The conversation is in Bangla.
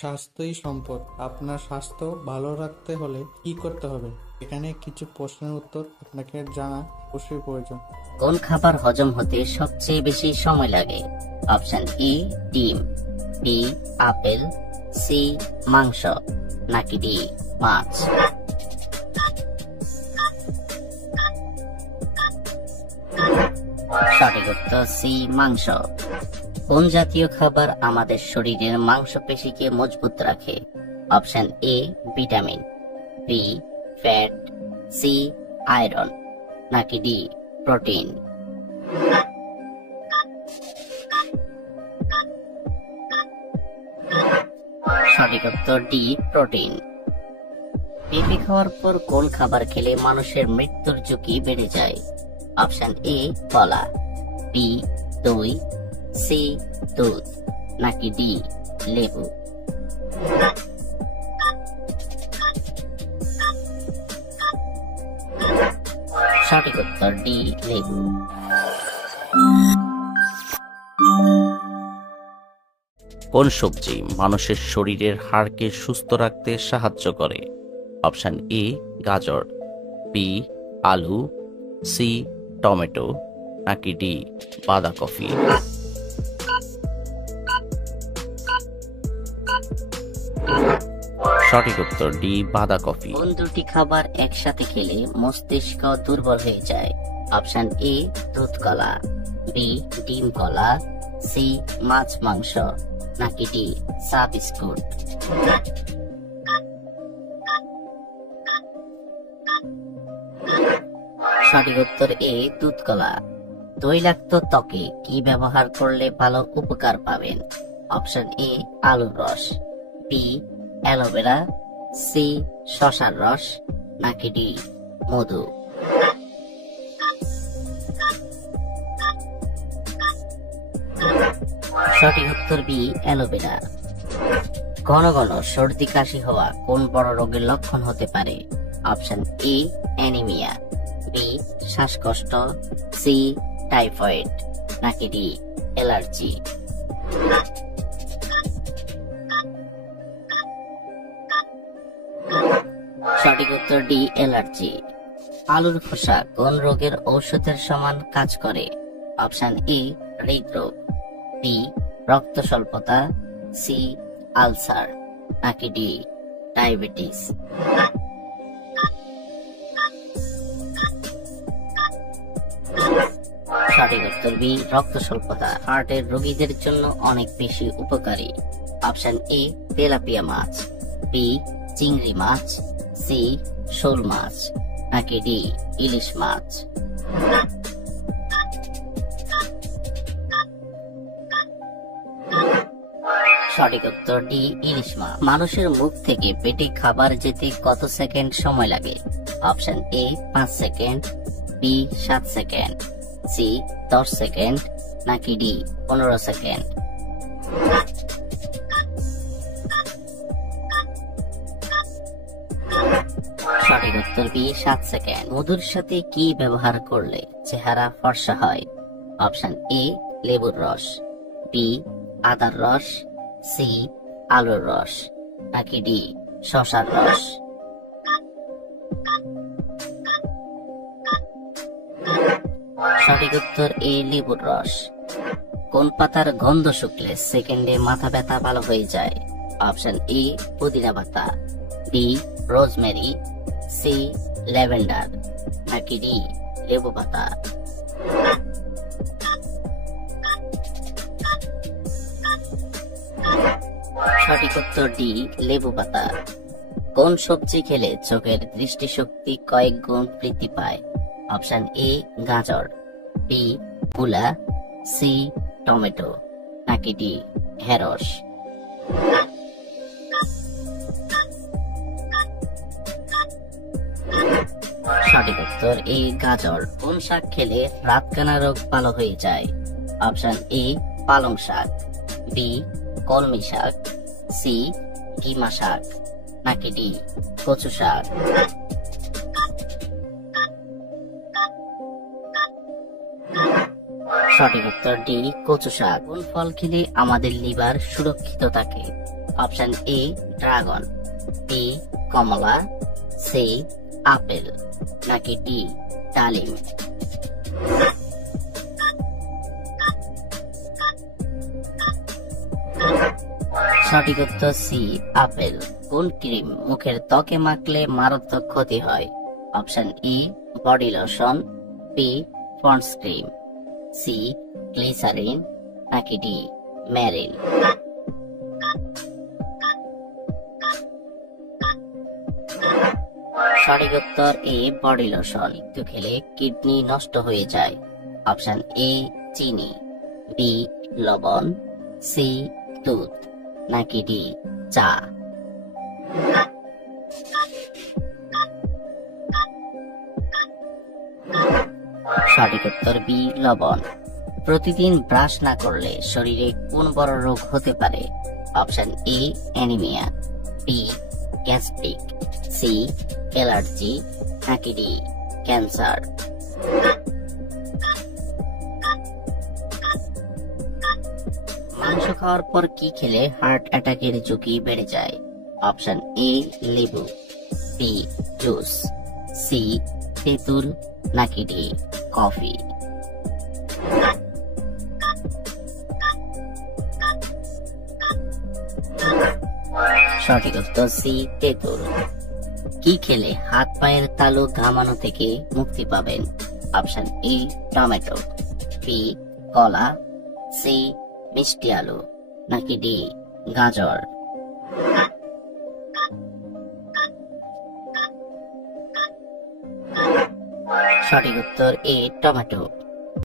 স্বাস্থ্যই সম্পদ। আপনার স্বাস্থ্য ভালো রাখতে হলে কি করতে হবে? এখানে কিছু প্রশ্নের উত্তর আপনাকে জানা অবশ্যই প্রয়োজন। কোন খাবার হজম হতে সবচেয়ে বেশি সময় লাগে? অপশন এ ডিম, বি আপেল, সি মাংস, নাকি ডি মাছ? সঠিক উত্তর সি মাংস। কোন জাতীয় খাবার আমাদের শরীরের মাংসপেশিকে মজবুত রাখে? Option A vitamin, B fat, C iron, নাকি ডি প্রোটিন? সঠিক উত্তর ডি প্রোটিন। পেঁপে খাওয়ার পর কোন খাবার খেলে মানুষের মৃত্যুর ঝুঁকি বেড়ে যায়? অপশন এ কলা, বি দই, সি দুধ, নাকি ডি লেবু? সঠিক উত্তর ডি লেবু। কোন সবজি মানুষের শরীরের হাড়কে সুস্থ রাখতে সাহায্য করে? অপশন এ গাজর, বি আলু, সি টমেটো, নাকি ডি বাঁধাকপি? সঠিক উত্তর ডি বাঁধাকপি। কোন দুটি খাবার একসাথে খেলে মস্তিষ্ক দুর্বল হয়ে যায়? অপশন এ দুধ কলা, বি ডিম কলা, সি মাছ মাংস, নাকি ডি চা বিস্কুট? সঠিক উত্তর এ দুধ কলা। তৈলাক্ত ত্বকে কি ব্যবহার করলে ভালো উপকার পাবেন? অপশন এ আলুর রস, বি অ্যালোভেরা, সি শসার রস, নাকি ডি মধু? সঠিক উত্তর বি অ্যালোভেরা। ঘন ঘন সর্দি কাশি হওয়া কোন বড় রোগের লক্ষণ হতে পারে? অপশন এ অ্যানিমিয়া, বি শ্বাসকষ্ট, সি টাইফয়েড, নাকি ডি অ্যালার্জি? সঠিক উত্তর ডি অ্যালার্জি। আলুর খোসা কোন রোগের ঔষধের সমান কাজ করে? অপশন এ হৃদরোগ, বি রক্ত স্বল্পতা, সি আলসার, নাকি ডি ডায়াবেটিস? সঠিক উত্তর বি রক্ত স্বল্পতা হার্টের রোগীদের জন্য অনেক বেশি উপকারী। অপশন এ তেলাপিয়া মাছ, বি চিংড়ি মাছ, সি শোল মাছ, নাকি ডি ইলিশ মাছ? সঠিক উত্তর ডি ইলিশ মাছ। মানুষের মুখ থেকে পেটে খাবার যেতে কত সেকেন্ড সময় লাগে? Option A 5 second, B 7 second, C 10 second, নাকি ডি 15 সেকেন্ড? সঠিক উত্তর বি 7 সেকেন্ড। মধুর সাথে কি ব্যবহার করলে চেহারা ফর্সা হয়? অপশন এ লেবুর রস, বি আদার রস, সি আলুর রস, নাকি ডি শসার রস? সঠিক উত্তর এ লেবুর রস। কোন পাতার গন্ধ শুকলে সেকেন্ডে মাথা ব্যথা ভালো হয়ে যায়? অপশন এ পুদিনা পাতা, বি রোজমেরি, সি ল্যাভেন্ডার, নাকি ডি লেবু পাতা? সঠিক উত্তর ডি লেবু পাতা। কোন সবজি খেলে চোখের দৃষ্টিশক্তি কয়েক গুণ বৃদ্ধি পায়? অপশন এ গাজর, বি মূলা, সি টমেটো, নাকি ডি ঢেঁড়স? সঠিক উত্তর এ গাজর। কোন শাক খেলে রাতকানা রোগ ভালো হয়ে যায়? অপশন এ পালং শাক, বি কলমি শাক, সি কিমা শাক, নাকি ডি কচু শাক? সঠিক উত্তর ডি কচু শাক। কোন ফল খেলে আমাদের লিভার সুরক্ষিত থাকে? অপশন এ ড্রাগন, বি কমলা, সি আপেল, নাকি ডি ডালিম। সঠিক উত্তর সি আপেল। কোন ক্রিম মুখের ত্বকে মাখলে মারাত্মক ক্ষতি হয়? Option E body lotion, B Pond's cream, C glycerine, নাকি ডি মেরিল। সঠিক উত্তর এ বডি লোশন। একটু খেলে কিডনি নষ্ট হয়ে যায়। অপশন এ চিনি, বি লবণ, সি দুধ, নাকি ডি চা। সঠিক উত্তর বি লবণ। প্রতিদিন ব্রাশ না করলে শরীরে কোন বড় রোগ হতে পারে? Option A anaemia, B gastric, C allergy, নাকি ডি ক্যান্সার। মাংস খাওয়ার পর কি খেলে হার্ট অ্যাটাকের ঝুঁকি বেড়ে যায়? অপশন এ লেবু, বি জুস, সি তেঁতুল, নাকি ডি কফি। সঠিক উত্তর সি তেঁতুল। কি খেলে হাত পায়ের তালু ঘামানো থেকে মুক্তি পাবেন? অপশন এ টমেটো, বি কলা, সি মিষ্টি আলু, নাকি ডি গাজর। সঠিক উত্তর এ টমেটো।